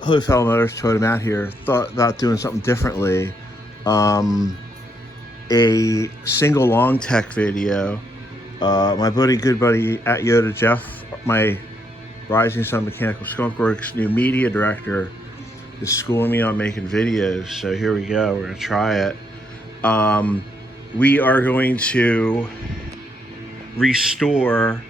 Hotel Motors Toyota Matt here. Thought about doing something differently. A single long tech video. My good buddy at Yoda Jeff, my Rising Sun Mechanical Skunk Works new media director, is schooling me on making videos. So here we go. We're gonna try it. We are going to restore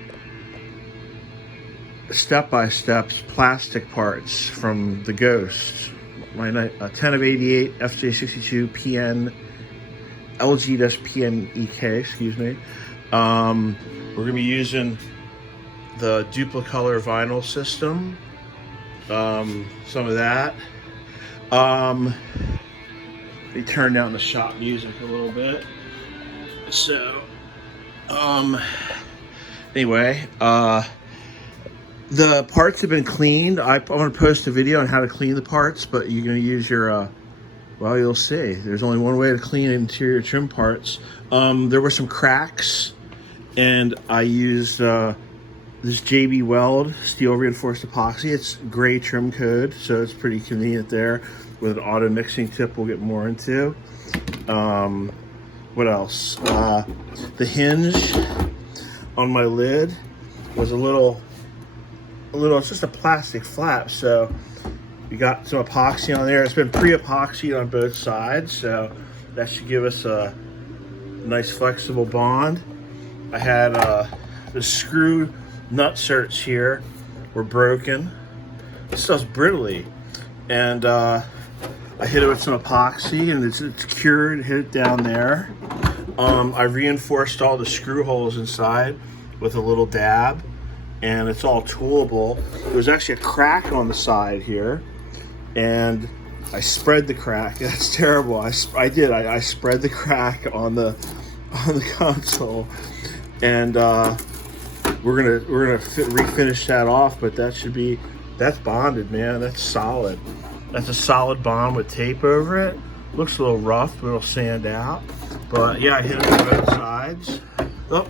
step-by-step plastic parts from the Ghost. My 10 of 88 FJ62 PN LG-PNEK, excuse me. We're gonna be using the Duplicolor vinyl system. Some of that. They turned down the shop music a little bit. So, anyway, the parts have been cleaned. I'm going to post a video on how to clean the parts, but you're going to use your, well, you'll see. There's only one way to clean interior trim parts. There were some cracks, and I used this JB Weld steel reinforced epoxy. It's gray trim code, so it's pretty convenient there with an auto mixing tip we'll get more into. What else? The hinge on my lid was it's just a plastic flap, so we got some epoxy on there. It's been pre-epoxied on both sides, so that should give us a nice flexible bond. I had the screw nut certs here were broken. This stuff's brittly, and I hit it with some epoxy, and it's cured. Hit it down there. I reinforced all the screw holes inside with a little dab, and it's all toolable. There's actually a crack on the side here, and I spread the crack. That's terrible. I spread the crack on the console, and we're gonna refinish that off. But that's bonded, man. That's solid. That's a solid bond with tape over it. Looks a little rough, but it'll sand out. But yeah, I hit it on both sides. Oh,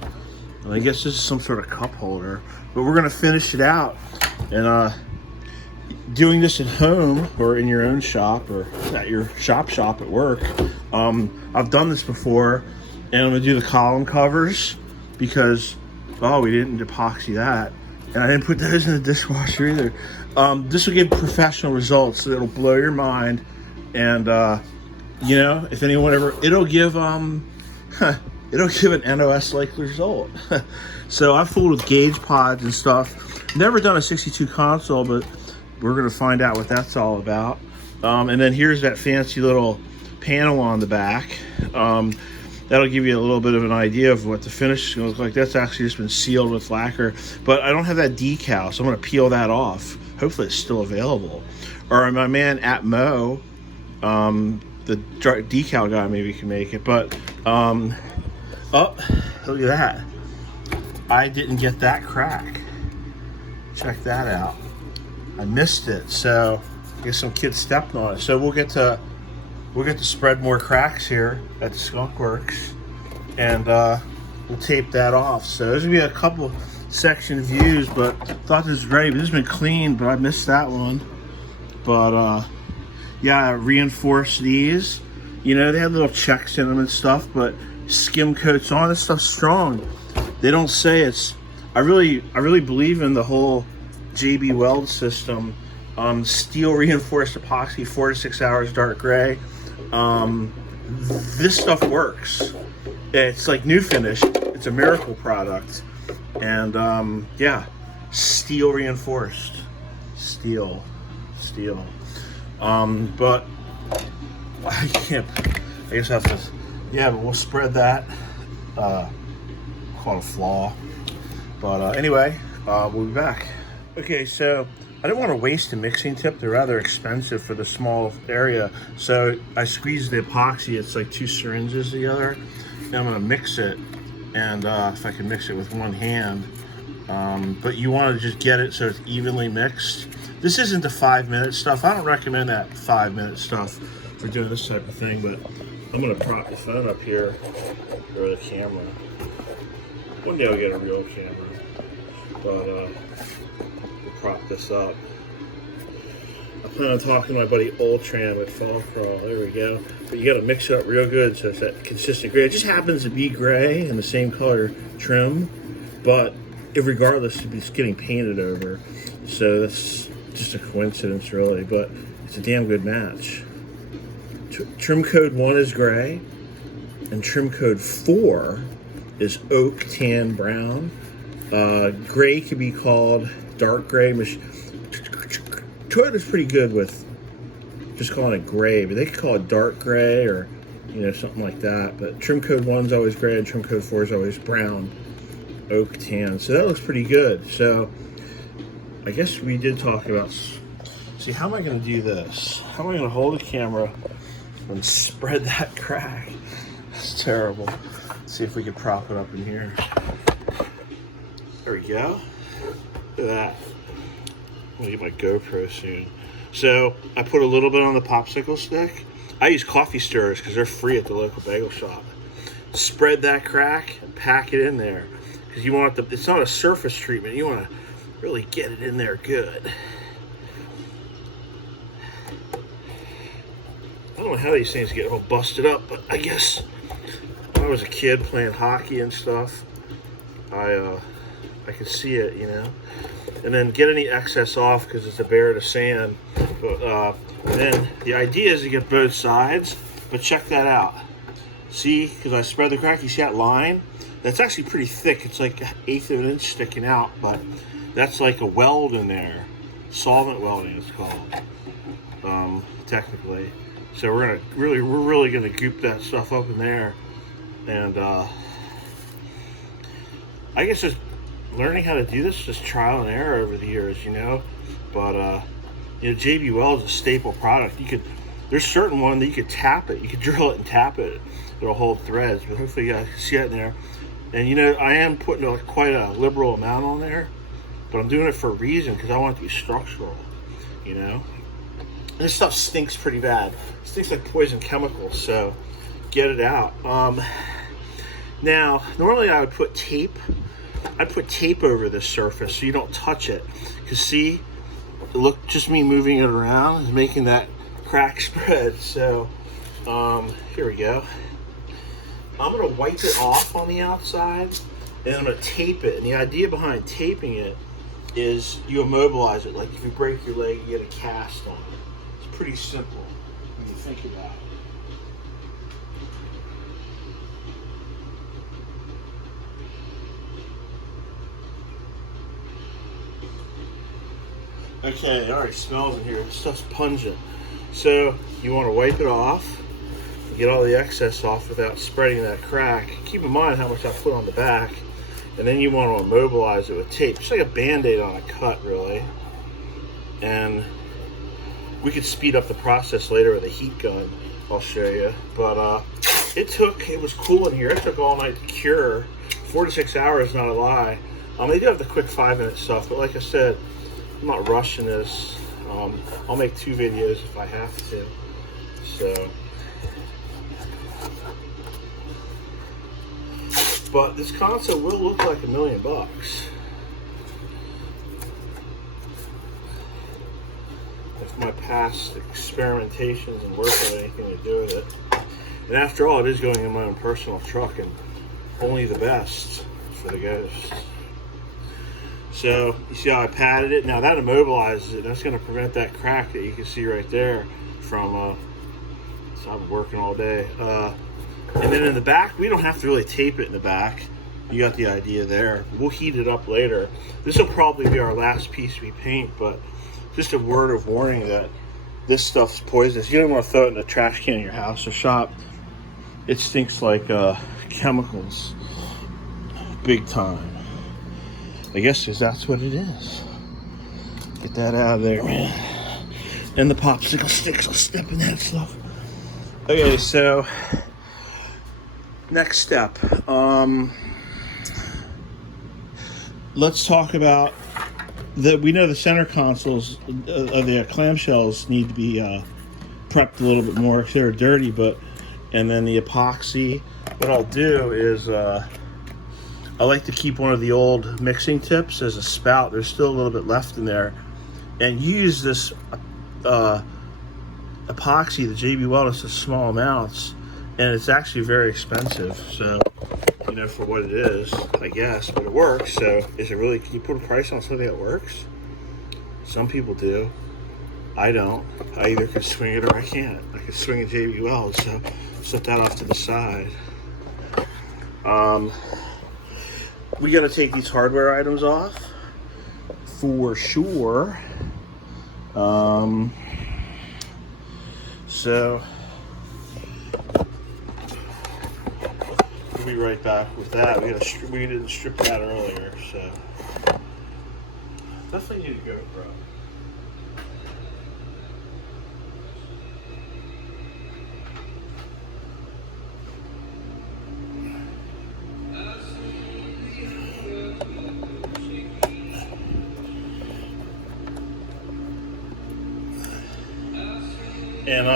and I guess this is some sort of cup holder. But we're gonna finish it out. And doing this at home or in your own shop or at your shop at work, I've done this before, and I'm gonna do the column covers because, oh, we didn't epoxy that. And I didn't put those in the dishwasher either. This will give professional results, so it'll blow your mind. And you know, if anyone ever, it'll give an NOS like result. So I fooled with gauge pods and stuff. Never done a 62 console, but we're gonna find out what that's all about. And then here's that fancy little panel on the back. That'll give you a little bit of an idea of what the finish is gonna look like. That's actually just been sealed with lacquer, but I don't have that decal, so I'm gonna peel that off. Hopefully it's still available. Or my man at Mo, the decal guy, maybe can make it. But oh, look at that! I didn't get that crack. Check that out. I missed it. So I guess some kid stepped on it. So we'll get to spread more cracks here at the Skunk Works, and we'll tape that off. So there's gonna be a couple section views, but thought this was great. This has been cleaned, but I missed that one. But yeah, I reinforced these. You know, they had little checks in them and stuff, but skim coats on. This stuff's strong. They don't say it's. I really believe in the whole JB Weld system. Steel reinforced epoxy, 4 to 6 hours, dark gray. This stuff works. It's like new finish. It's a miracle product. And yeah, steel reinforced. Steel. But I can't. I guess I have to. Yeah, but we'll spread that. Call it a flaw. But anyway, we'll be back. Okay, so I didn't want to waste a mixing tip. They're rather expensive for the small area. So I squeezed the epoxy. It's like 2 syringes together. And I'm gonna mix it. And if I can mix it with one hand. But you want to just get it so it's evenly mixed. This isn't the 5-minute stuff. I don't recommend that 5-minute stuff for doing this type of thing, but I'm gonna prop the phone up here, or the camera. One day I'll get a real camera, but we'll prop this up. I plan on talking to my buddy Ultram at Fall Crawl. There we go. But you got to mix it up real good so it's that consistent gray. It just happens to be gray and the same color trim, but regardless, it's getting painted over. So that's just a coincidence, really. But it's a damn good match. Trim code 1 is gray, and trim code 4 is oak tan brown. Gray could be called dark gray. Toyota's pretty good with just calling it gray, but they could call it dark gray or something like that. But trim code 1 is always gray, and trim code 4 is always brown, oak tan. So that looks pretty good. So I guess we did talk about. See, how am I going to do this? How am I going to hold the camera and spread that crack? It's terrible. Let's see if we can prop it up in here. There we go. Look at that. I'm gonna get my GoPro soon. So I put a little bit on the popsicle stick. I use coffee stirrers because they're free at the local bagel shop. Spread that crack and pack it in there because you want it's not a surface treatment. You want to really get it in there good. I don't know how these things get all busted up, but I guess when I was a kid playing hockey and stuff, I could see it, and then get any excess off because it's a bear to sand. But then the idea is to get both sides, but check that out. See, because I spread the crack, you see that line? That's actually pretty thick. It's like 1/8 of an inch sticking out, but that's like a weld in there. Solvent welding it's called, technically. So we're really gonna goop that stuff up in there, and I guess just learning how to do this, just trial and error over the years, But JB Weld is a staple product. There's certain one that you could tap it, you could drill it and tap it. It'll hold threads, but hopefully you guys can see it in there. And I am putting quite a liberal amount on there, but I'm doing it for a reason because I want it to be structural. This stuff stinks pretty bad. It stinks like poison chemicals, so get it out. Now, normally I would put tape. I'd put tape over this surface so you don't touch it. Because see, look, just me moving it around is making that crack spread. So, here we go. I'm going to wipe it off on the outside, and I'm going to tape it. And the idea behind taping it is you immobilize it. Like if you break your leg, you get a cast on it. It's pretty simple when you think about it. Okay, it already smells in here. This stuff's pungent. So you want to wipe it off, get all the excess off without spreading that crack. Keep in mind how much I put on the back, and then you want to immobilize it with tape. Just like a Band-Aid on a cut, really. And we could speed up the process later with a heat gun. I'll show you. But it was cool in here. It took all night to cure. 4 to 6 hours, not a lie. They do have the quick 5-minute stuff, but like I said, I'm not rushing this. I'll make 2 videos if I have to. So, but this console will look like $1 million. If my past experimentations and work have anything to do with it. And after all, it is going in my own personal truck, and only the best for the ghosts. So, you see how I padded it? Now that immobilizes it. That's going to prevent that crack that you can see right there from, so I've been working all day. And then in the back, we don't have to really tape it in the back. You got the idea there. We'll heat it up later. This will probably be our last piece we paint, but just a word of warning that this stuff's poisonous. You don't want to throw it in a trash can in your house or shop. It stinks like chemicals. Big time. I guess because that's what it is. Get that out of there, man. And the popsicle sticks will step in that stuff. Okay, so next step. Let's talk about we know the center consoles of the clamshells need to be prepped a little bit more because they're dirty, and then the epoxy. What I'll do is I like to keep one of the old mixing tips as a spout. There's still a little bit left in there, and use this epoxy, the JB Wellness, in small amounts, and it's actually very expensive. So, you know, for what it is, I guess, but it works. So, is it really? Can you put a price on something that works? Some people do. I don't. I either can swing it or I can't. I can swing a JB Weld, so set that off to the side. We got to take these hardware items off for sure. So we'll be right back with that. We didn't strip that earlier, so definitely need to go, bro. And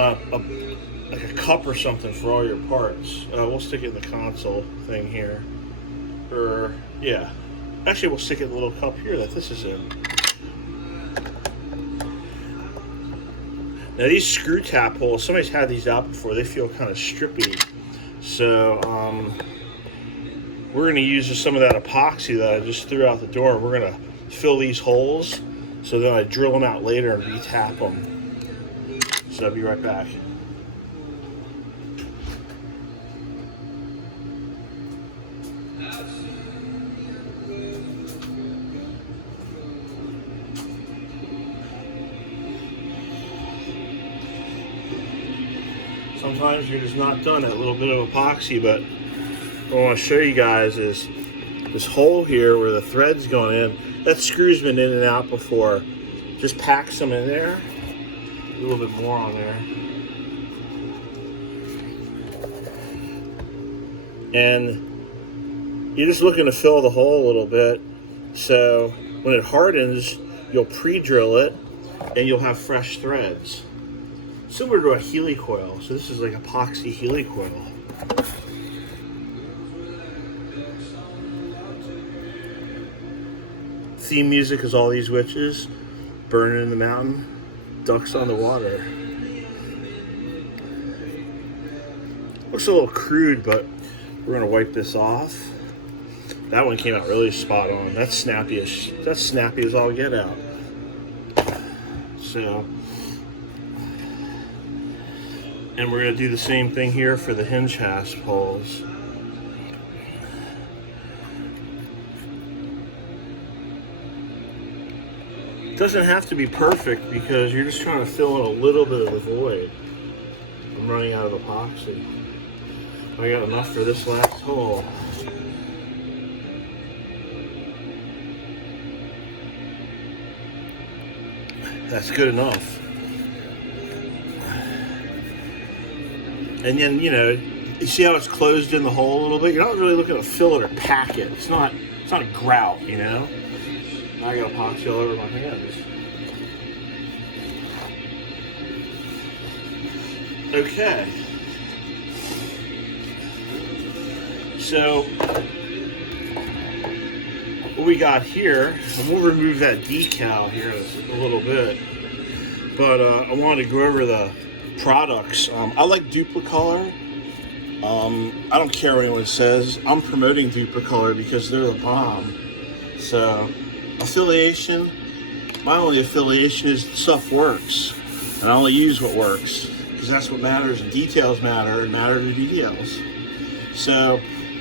like a cup or something for all your parts. We'll stick it in the console thing here. Or, yeah. Actually, we'll stick it in the little cup here that this is in. Now, these screw tap holes, somebody's had these out before. They feel kind of strippy. So, we're going to use just some of that epoxy that I just threw out the door. We're going to fill these holes. So then I drill them out later and re-tap them. So I'll be right back. Sometimes you're just not done that little bit of epoxy, but what I want to show you guys is this hole here where the thread's going in. That screw's been in and out before. Just pack some in there. A little bit more on there. And you're just looking to fill the hole a little bit. So when it hardens, you'll pre-drill it and you'll have fresh threads. Similar to a helicoil. So this is like epoxy helicoil. Theme music is all these witches burning in the mountain. Ducks on the water. Looks a little crude, but we're gonna wipe this off. That one came out really spot on. That's snappy as all get out. So, and we're gonna do the same thing here for the hinge hasp holes. Doesn't have to be perfect because you're just trying to fill in a little bit of the void. I'm running out of epoxy. I got enough for this last hole. That's good enough. And then, you know, you see how it's closed in the hole a little bit? You're not really looking to fill it or pack it. It's not a grout, you know? I got epoxy all over my hands. Okay. So, what we got here, and we'll remove that decal here a little bit, but I wanted to go over the products. I like Duplicolor. I don't care what anyone says. I'm promoting Duplicolor because they're the bomb. So, affiliation, my only affiliation is stuff works, and I only use what works because that's what matters, and details matter, and matter to details. So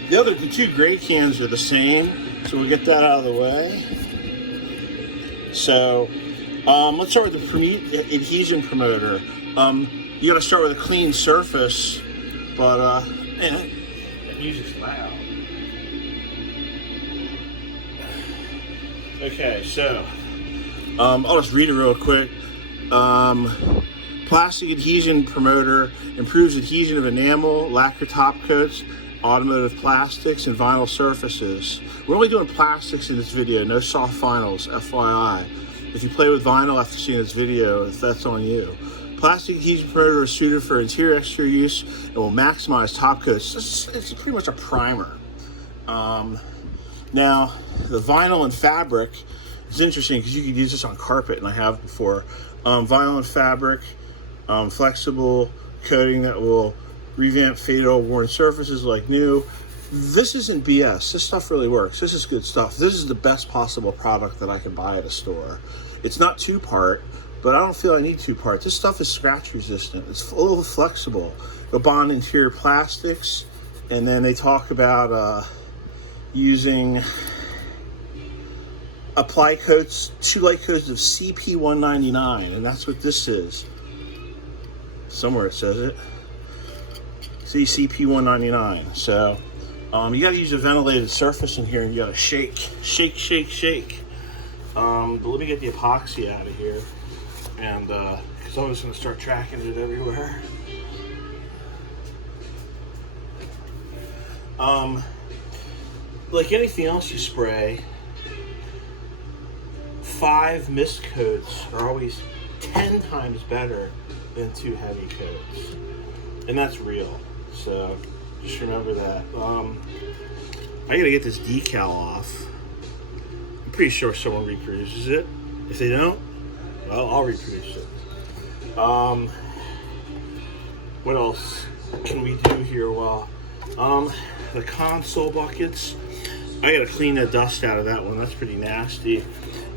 the two gray cans are the same, so we'll get that out of the way. So let's start with the Adhesion Promoter. You got to start with a clean surface, but man, that music's loud. Okay, so I'll just read it real quick. Plastic Adhesion Promoter improves adhesion of enamel, lacquer top coats, automotive plastics, and vinyl surfaces. We're only doing plastics in this video, no soft vinyls, FYI. If you play with vinyl after seeing this video, that's on you. Plastic Adhesion Promoter is suited for interior exterior use and will maximize top coats. It's pretty much a primer. Now, the vinyl and fabric It's interesting because you could use this on carpet, and I have before. Vinyl and fabric, flexible coating that will revamp faded or worn surfaces like new. This isn't BS. This stuff really works. This is good stuff. This is the best possible product that I could buy at a store. It's not 2-part, but I don't feel I need 2 parts. This stuff is scratch resistant. It's a little flexible. It'll bond interior plastics, and then they talk about using apply coats, 2 light coats of CP199, and that's what this is. Somewhere it says it. See, CP199. So you got to use a ventilated surface in here, and you got to shake. But let me get the epoxy out of here, and because I'm just going to start tracking it everywhere. Like anything else you spray, 5 mist coats are always 10 times better than 2 heavy coats, and that's real. So just remember that. I gotta get this decal off. I'm pretty sure someone reproduces it. If they don't, well, I'll reproduce it. What else can we do here? Well, the console buckets, I gotta clean the dust out of that one. That's pretty nasty.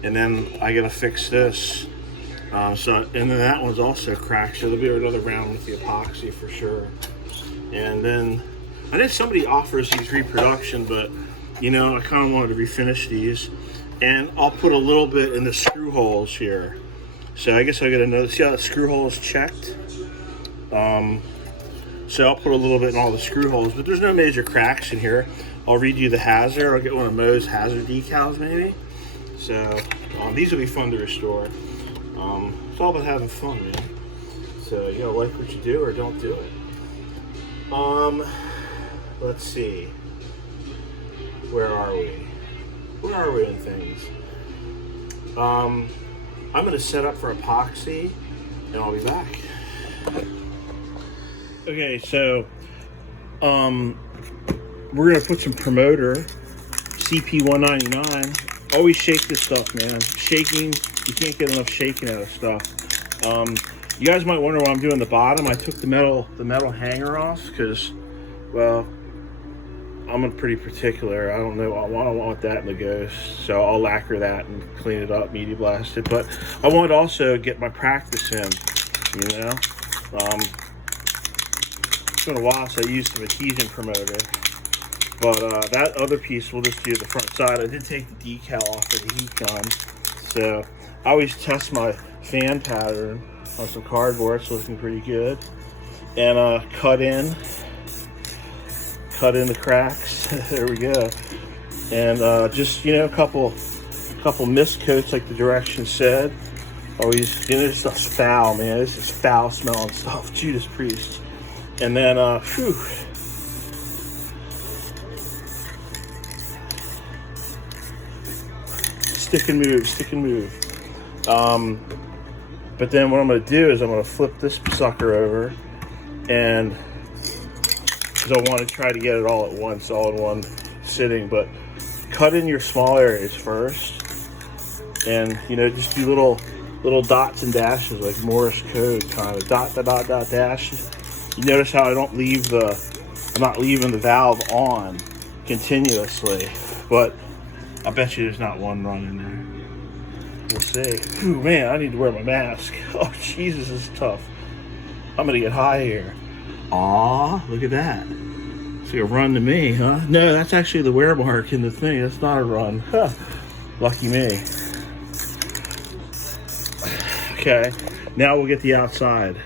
And then I gotta fix this. And then that one's also cracked, so there'll be another round with the epoxy for sure. And then I think somebody offers these reproduction, but you know, I kind of wanted to refinish these, and I'll put a little bit in the screw holes here. So I guess I got another. See how the screw hole is checked? So I'll put a little bit in all the screw holes, but there's no major cracks in here. I'll read you the hazard. I'll get one of Mo's hazard decals maybe. So these will be fun to restore. It's all about having fun, man. So you gotta like what you do or don't do it. Let's see. Where are we? Where are we in things? I'm gonna set up for epoxy, and I'll be back. Okay, so we're gonna put some promoter, CP199. Always shake this stuff, man. Shaking, you can't get enough shaking out of stuff. You guys might wonder why I'm doing the bottom. I took the metal hanger off because, well, I'm pretty particular. I don't know. I don't want that in the ghost, so I'll lacquer that and clean it up, media blast it. But I want to also get my practice in. You know, it's been a while since I used some Adhesion Promoter. But that other piece, we'll just do the front side. I did take the decal off of the heat gun, so I always test my fan pattern on some cardboard. It's looking pretty good, and cut in the cracks. There we go. And just, you know, a couple mist coats like the directions said. Always, you know, this stuff's foul, man. This is foul smelling stuff. Judas Priest. And then stick and move. But then what I'm going to do is I'm going to flip this sucker over, and because I want to try to get it all at once, all in one sitting. But cut in your small areas first, and you know, just do little dots and dashes like Morse code kind of dot dash. You notice how I'm not leaving the valve on continuously, but I bet you there's not one run in there. We'll see. Ooh, man, I need to wear my mask. Oh, Jesus, this is tough. I'm gonna get high here. Aw, look at that. It's like a run to me, huh? No, that's actually the wear mark in the thing. That's not a run. Huh. Lucky me. Okay, now we'll get the outside.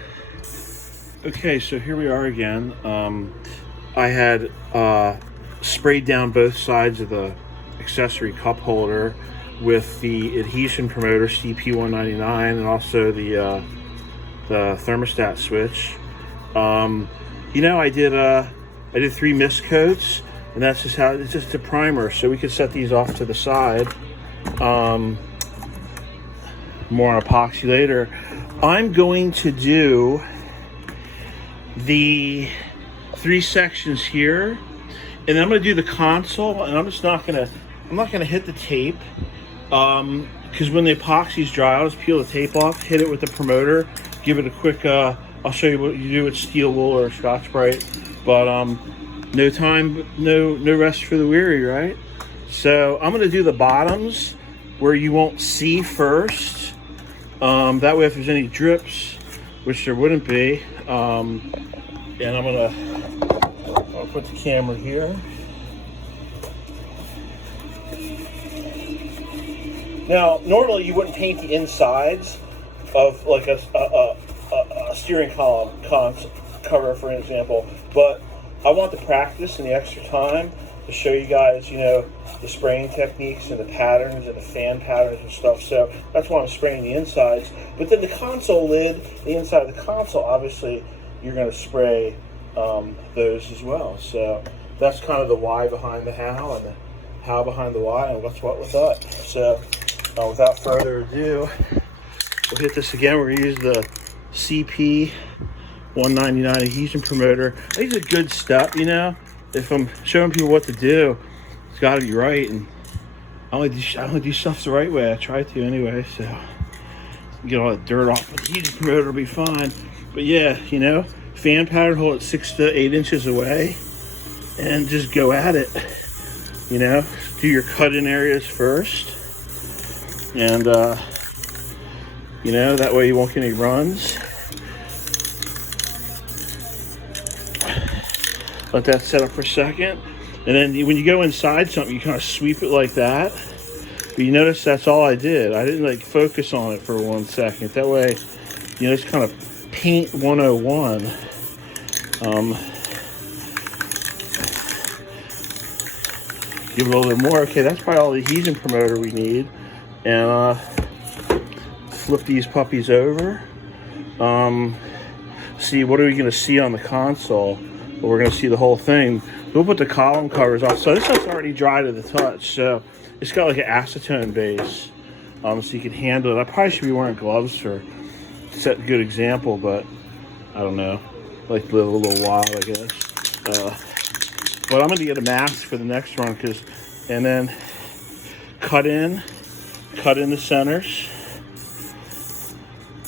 Okay, so here we are again. I had sprayed down both sides of the accessory cup holder with the Adhesion Promoter CP199 and also the thermostat switch. You know, I did 3 mist coats, and that's just how it's just a primer. So we could set these off to the side. More on epoxy later. I'm going to do the 3 sections here, and then I'm going to do the console, and I'm not going to hit the tape. because when the epoxy's dry, I'll just peel the tape off, hit it with the promoter, give it a quick, I'll show you what you do with steel wool or Scotch-Brite, but no time, no rest for the weary, right? So I'm gonna do the bottoms where you won't see first. That way if there's any drips, which there wouldn't be, and I'll put the camera here. Now, normally you wouldn't paint the insides of like a steering column cover, for an example, but I want the practice and the extra time to show you guys, you know, the spraying techniques and the patterns and the fan patterns and stuff. So that's why I'm spraying the insides. But then the console lid, the inside of the console, obviously you're going to spray those as well. So that's kind of the why behind the how, and the how behind the why, and what's what with that. So without further ado, we'll hit this again. We're going to use the CP 199 Adhesion Promoter. I think it's a good step, you know. If I'm showing people what to do, it's got to be right, and I only do stuff the right way. I try to anyway, so get all the dirt off. The Adhesion Promoter will be fine. But yeah, you know, fan pattern, hold it 6 to 8 inches away, and just go at it. You know, do your cut-in areas first, and you know, that way you won't get any runs. Let that set up for a second, and then when you go inside something, you kind of sweep it like that. But you notice that's all I did. I didn't like focus on it for 1 second. That way, you know, it's kind of paint 101. Give it a little bit more. Okay, that's probably all the adhesion promoter we need. And flip these puppies over. See, what are we going to see on the console? Well, we're going to see the whole thing. We'll put the column covers off. So this stuff's already dry to the touch. So it's got like an acetone base, so you can handle it. I probably should be wearing gloves to set a good example, but I don't know. I like to live a little while, I guess. But I'm going to get a mask for the next run, and then cut in the centers,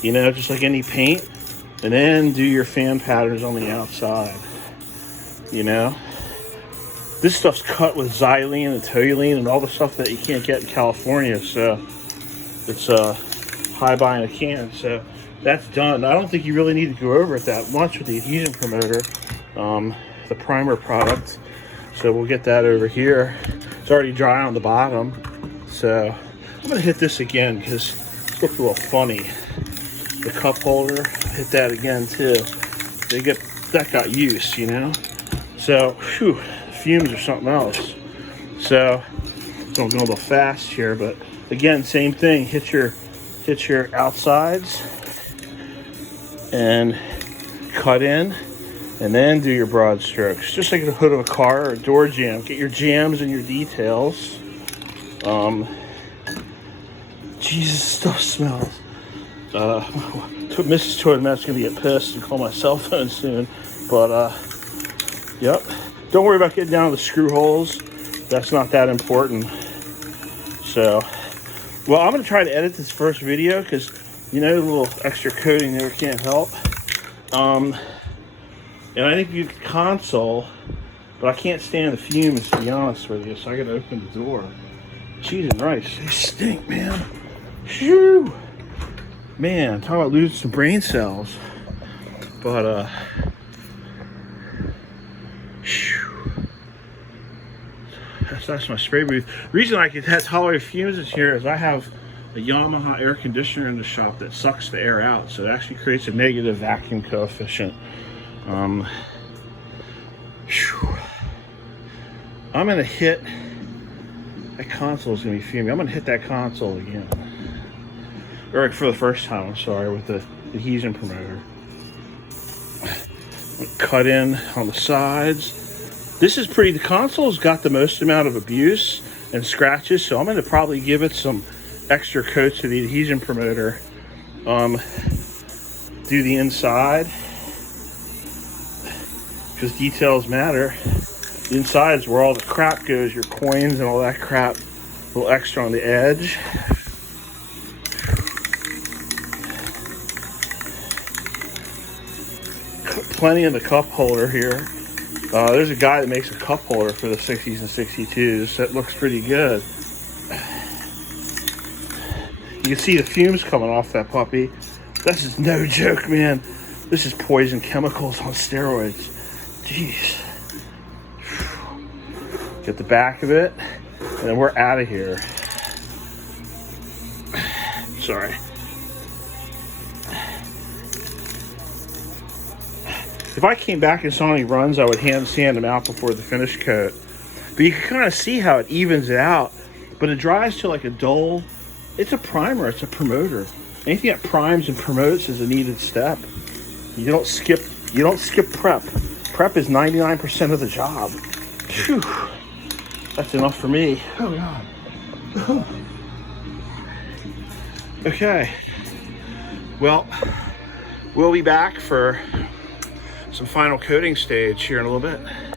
you know, just like any paint, and then do your fan patterns on the outside. You know, this stuff's cut with xylene and toluene and all the stuff that you can't get in California, so it's high buying a can. So that's done. I don't think you really need to go over it that much with the Adhesion Promoter, the primer product. So we'll get that over here. It's already dry on the bottom, so I'm gonna hit this again because it looks a little funny. The cup holder, hit that again too. That got use, you know. So, whew, fumes are something else. So, I'm going a little fast here, but again, same thing. Hit your outsides and cut in, and then do your broad strokes, just like the hood of a car or a door jamb. Get your jams and your details. Jesus, stuff smells. Mrs. Toadmet's gonna get pissed and call my cell phone soon, but yep. Don't worry about getting down to the screw holes. That's not that important. So, well, I'm gonna try to edit this first video because, you know, a little extra coating there can't help. And I think you could console, but I can't stand the fumes, to be honest with you, so I gotta open the door. Cheese and rice, they stink, man. Shoo! Man, talk about losing some brain cells. But, that's my spray booth. The reason I can tolerate fumes in here is I have a Yamaha air conditioner in the shop that sucks the air out, so it actually creates a negative vacuum coefficient. I'm gonna hit that console. Is gonna be fuming. I'm gonna hit that console again, or for the first time. I'm sorry, with the Adhesion Promoter. Cut in on the sides. This is pretty. The console's got the most amount of abuse and scratches, so I'm gonna probably give it some extra coats of the Adhesion Promoter. Do the inside, because details matter. The inside's where all the crap goes, your coins and all that crap. A little extra on the edge. plenty in the cup holder here. There's a guy that makes a cup holder for the 60s and 62s that looks pretty good. You can see the fumes coming off that puppy. This is no joke, man. This is poison chemicals on steroids. Jeez. Get the back of it, and then we're out of here. Sorry. If I came back and saw any runs, I would hand sand them out before the finish coat. But you can kind of see how it evens it out. But it dries to like a dull, it's a primer, it's a promoter. Anything that primes and promotes is a needed step. You don't skip prep. Prep is 99% of the job. Phew. That's enough for me. Oh God. Okay. Well, we'll be back for some final coating stage here in a little bit.